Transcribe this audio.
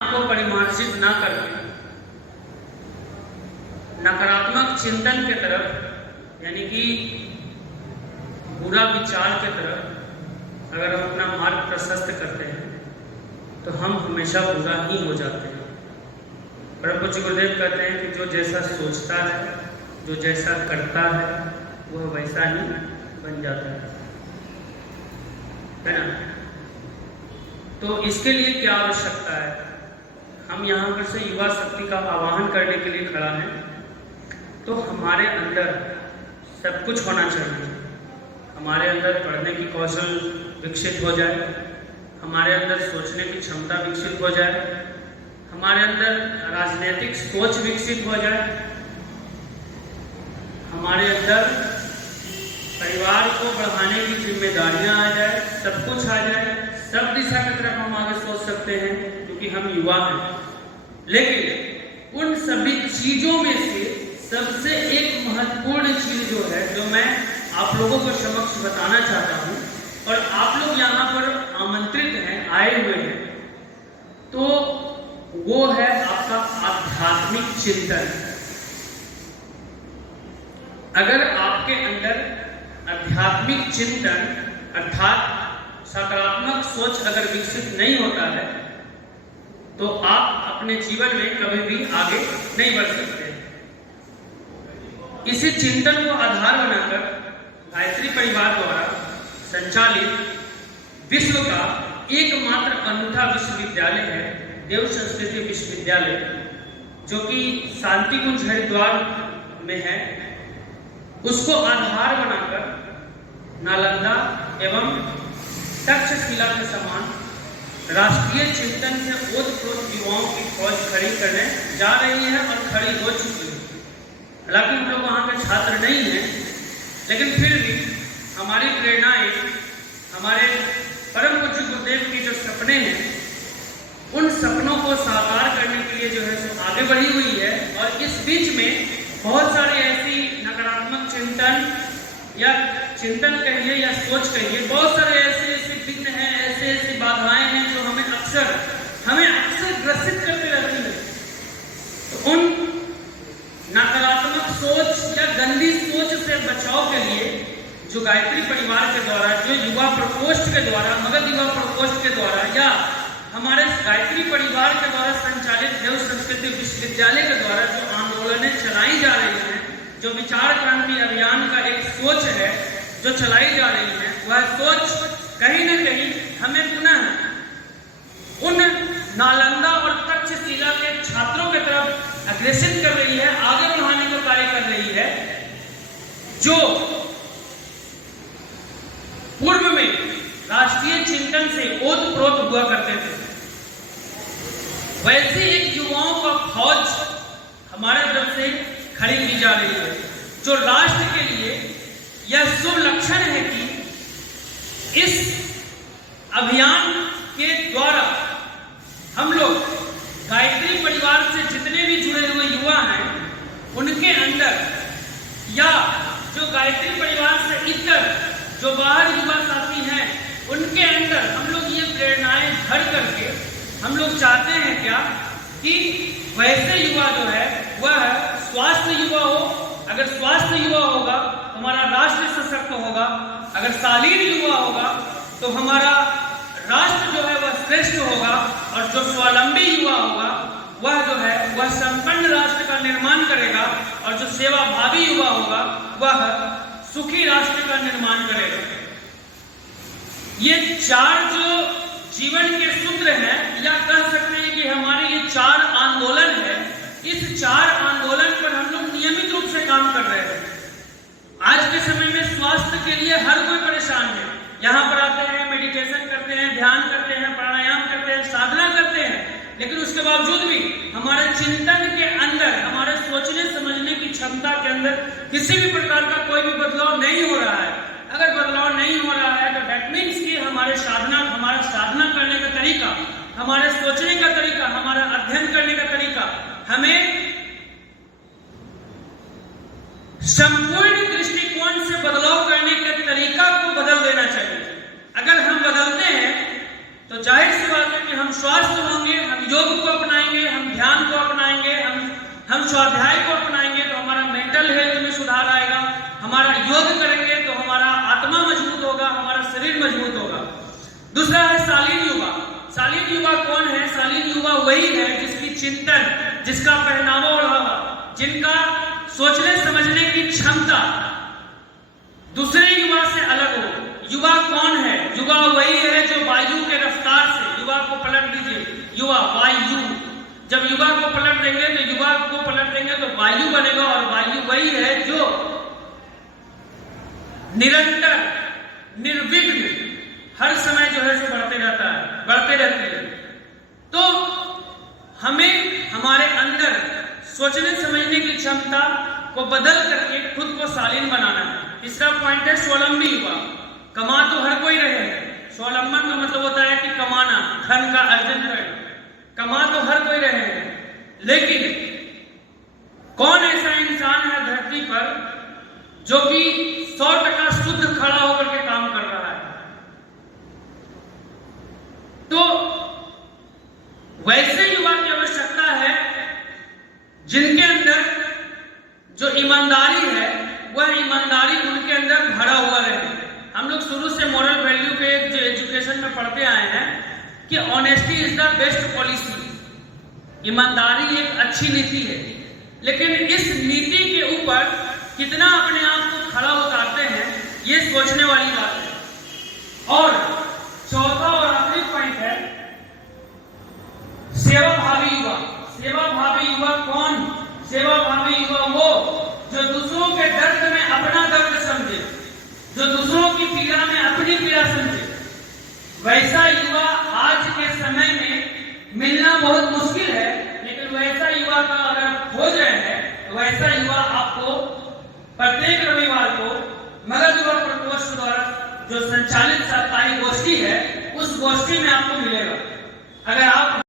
को परिमार्जित न करके नकारात्मक चिंतन के तरफ यानी कि बुरा विचार के तरफ अगर हम अपना मार्ग प्रशस्त करते हैं तो हम हमेशा बुरा ही हो जाते हैं। परम पूज्य गुरुदेव कहते हैं कि जो जैसा सोचता है, जो जैसा करता है, वह वैसा ही बन जाता है ना। तो इसके लिए क्या आवश्यकता है? हम यहाँ पर से युवा शक्ति का आवाहन करने के लिए खड़ा हैं। तो हमारे अंदर सब कुछ होना चाहिए। हमारे अंदर पढ़ने की कौशल विकसित हो जाए, हमारे अंदर सोचने की क्षमता विकसित हो जाए, हमारे अंदर राजनीतिक सोच विकसित हो जाए, हमारे अंदर परिवार को बढ़ाने की जिम्मेदारियां आ जाए, सब कुछ आ जाए, सब दिशा की तरफ हम आगे सोच सकते हैं क्योंकि हम युवा हैं। लेकिन उन सभी चीजों में से सबसे एक महत्वपूर्ण चीज जो है, जो मैं आप लोगों को समक्ष बताना चाहता हूं और आप लोग यहाँ पर आमंत्रित हैं, आए हुए हैं, तो वो है आपका आध्यात्मिक चिंतन। अगर आपके अंदर आध्यात्मिक चिंतन अर्थात सकारात्मक सोच अगर विकसित नहीं होता है तो आप अपने जीवन में कभी भी आगे नहीं बढ़ सकते। इसी चिंतन को आधार बनाकर गायत्री परिवार द्वारा संचालित विश्व का एकमात्र अनूठा विश्वविद्यालय है देव संस्कृति विश्वविद्यालय, जो कि शांति कुंज हरिद्वार में है। उसको आधार बनाकर नालंदा एवं तक्षशिला के समान राष्ट्रीय चिंतन से ओतप्रोत युवाओं की फौज खड़ी करने जा रही है और खड़ी हो चुकी है। हालांकि हम लोग वहाँ के छात्र नहीं हैं, लेकिन फिर भी हमारी प्रेरणाएं, हमारे परम पूज्य गुरुदेव की जो सपने हैं, उन सपनों को साकार करने के लिए जो है सो आगे बढ़ी हुई है। और इस बीच में बहुत सारे ऐसी नकारात्मक चिंतन या चिंतन कहिए या सोच कहिए, बहुत सारे ऐसे विघ्न हैं, ऐसी बाधाएं हैं जो हमें अक्सर ग्रसित करते रहती है। तो उन नकारात्मक सोच या गंदी सोच से बचाव के लिए जो गायत्री परिवार के द्वारा, जो युवा प्रकोष्ठ के द्वारा, मगध युवा प्रकोष्ठ के द्वारा या हमारे गायत्री परिवार के द्वारा संचालित देव संस्कृति विश्वविद्यालय के द्वारा जो आंदोलनें चलाई जा रही हैं, जो विचार क्रांति अभियान का एक सोच है जो चलाई जा रही है, वह सोच कहीं न कहीं हमें पुनः उन नालंदा और तक्षशिला के छात्रों की तरफ अग्रेसित कर रही है, आगे बढ़ाने का कार्य कर रही है, जो पूर्व में राष्ट्रीय चिंतन से ओतप्रोत हुआ करते थे। वैसे एक युवाओं का फौज हमारे तरफ से खड़ी की जा रही है, जो राष्ट्र के लिए यह शुभ लक्षण है कि इस अभियान के द्वारा हम लोग गायत्री परिवार से जितने भी जुड़े हुए युवा हैं, उनके अंदर या जो गायत्री परिवार से इतर जो बाहर युवा साथी हैं, उनके अंदर हम लोग ये प्रेरणाएं भर करके हम लोग चाहते हैं क्या कि वैसे युवा जो है वह स्वास्थ्य युवा हो। अगर स्वास्थ्य युवा होगा तो हमारा राष्ट्र सशक्त होगा, अगर शालीन युवा होगा तो हमारा राष्ट्र जो है वह श्रेष्ठ होगा, और जो स्वावलंबी युवा होगा वह जो है वह संपन्न राष्ट्र का निर्माण करेगा, और जो सेवा भावी युवा होगा वह सुखी राष्ट्र का निर्माण करेगा। ये चार जो जीवन के सूत्र हैं, या कह सकते हैं कि हमारे ये चार आंदोलन है, इस चार आंदोलन पर हम लोग नियमित रूप से काम कर रहे हैं। आज के समय में स्वास्थ्य के लिए हर कोई परेशान है। यहाँ पर आते हैं, मेडिटेशन करते हैं, ध्यान करते हैं, प्राणायाम करते हैं, साधना करते हैं, लेकिन उसके बावजूद भी हमारे चिंतन के अंदर, हमारे सोचने समझने की क्षमता के अंदर किसी भी प्रकार का कोई भी बदलाव नहीं हो रहा है। अगर बदलाव नहीं हो रहा है तो दैट मीन्स कि हमारा साधना करने का तरीका, हमारे सोचने का तरीका, हमारा अध्ययन करने का तरीका, हमें संपूर्ण दृष्टिकोण से बदलाव करने के तरीका को बदल देना चाहिए। अगर हम बदलते हैं तो जाहिर सी बात है कि हम स्वस्थ होंगे, हम योग को स्वाध्याय को अपनाएंगे तो हमारा मेंटल हेल्थ में सुधार आएगा, हमारा योग करेंगे तो हमारा आत्मा मजबूत होगा, हमारा शरीर मजबूत होगा। दूसरा है शालीन युवा। शालीन युवा कौन है? शालीन युवा वही है जिसकी चिंतन, जिसका पहनावा ओढ़ावा, जिनका सोचने समझने की क्षमता दूसरे युवा से अलग हो। युवा कौन है? युवा वही है जो वायु के रफ्तार से, युवा को पलट दीजिए, युवा वायु, जब युवा को पलट देंगे तो युवा को पलट देंगे तो वायु बनेगा, और वायु वही है जो निरंतर निर्विघ्न हर समय जो है सो बढ़ते रहता है, बढ़ते रहते हैं। तो हमें हमारे अंदर सोचने समझने की क्षमता को बदल करके खुद को शालीन बनाना है। तीसरा पॉइंट है स्वावलंबी युवा। कमा तो हर कोई रहे, स्वावलंबन का मतलब होता है कि कमाना, धन का अर्जन करना। कमा तो हर कोई रहे, लेकिन कौन ऐसा इंसान है धरती पर जो कि 100% शुद्ध खड़ा होकर के काम कर रहा है? तो वैसे युवा की आवश्यकता है जिनके अंदर जो ईमानदारी है वह ईमानदारी उनके अंदर भरा हुआ रहे। हम लोग शुरू से मॉरल वैल्यू पे जो एजुकेशन में पढ़ते आए हैं कि honesty is the best policy. ईमानदारी एक अच्छी नीति है, लेकिन इस नीति के ऊपर कितना अपने आप को खड़ा उतारते हैं ये सोचने वाली बात है। और चौथा और आखिरी पॉइंट है सेवाभावी युवा। सेवाभावी युवा कौन? सेवाभावी युवा वो जो दूसरों के दर्द में अपना दर्द समझे, जो दूसरों की पीड़ा में अपनी पीड़ा समझे। वैसा युवा आज के समय में मिलना बहुत मुश्किल है, लेकिन वैसा युवा का अगर खोज रहे हैं तो वैसा युवा आपको प्रत्येक रविवार को मगध युवा प्रकोष्ठ द्वारा जो संचालित साप्ताहिक गोष्ठी है उस गोष्ठी में आपको मिलेगा। अगर आप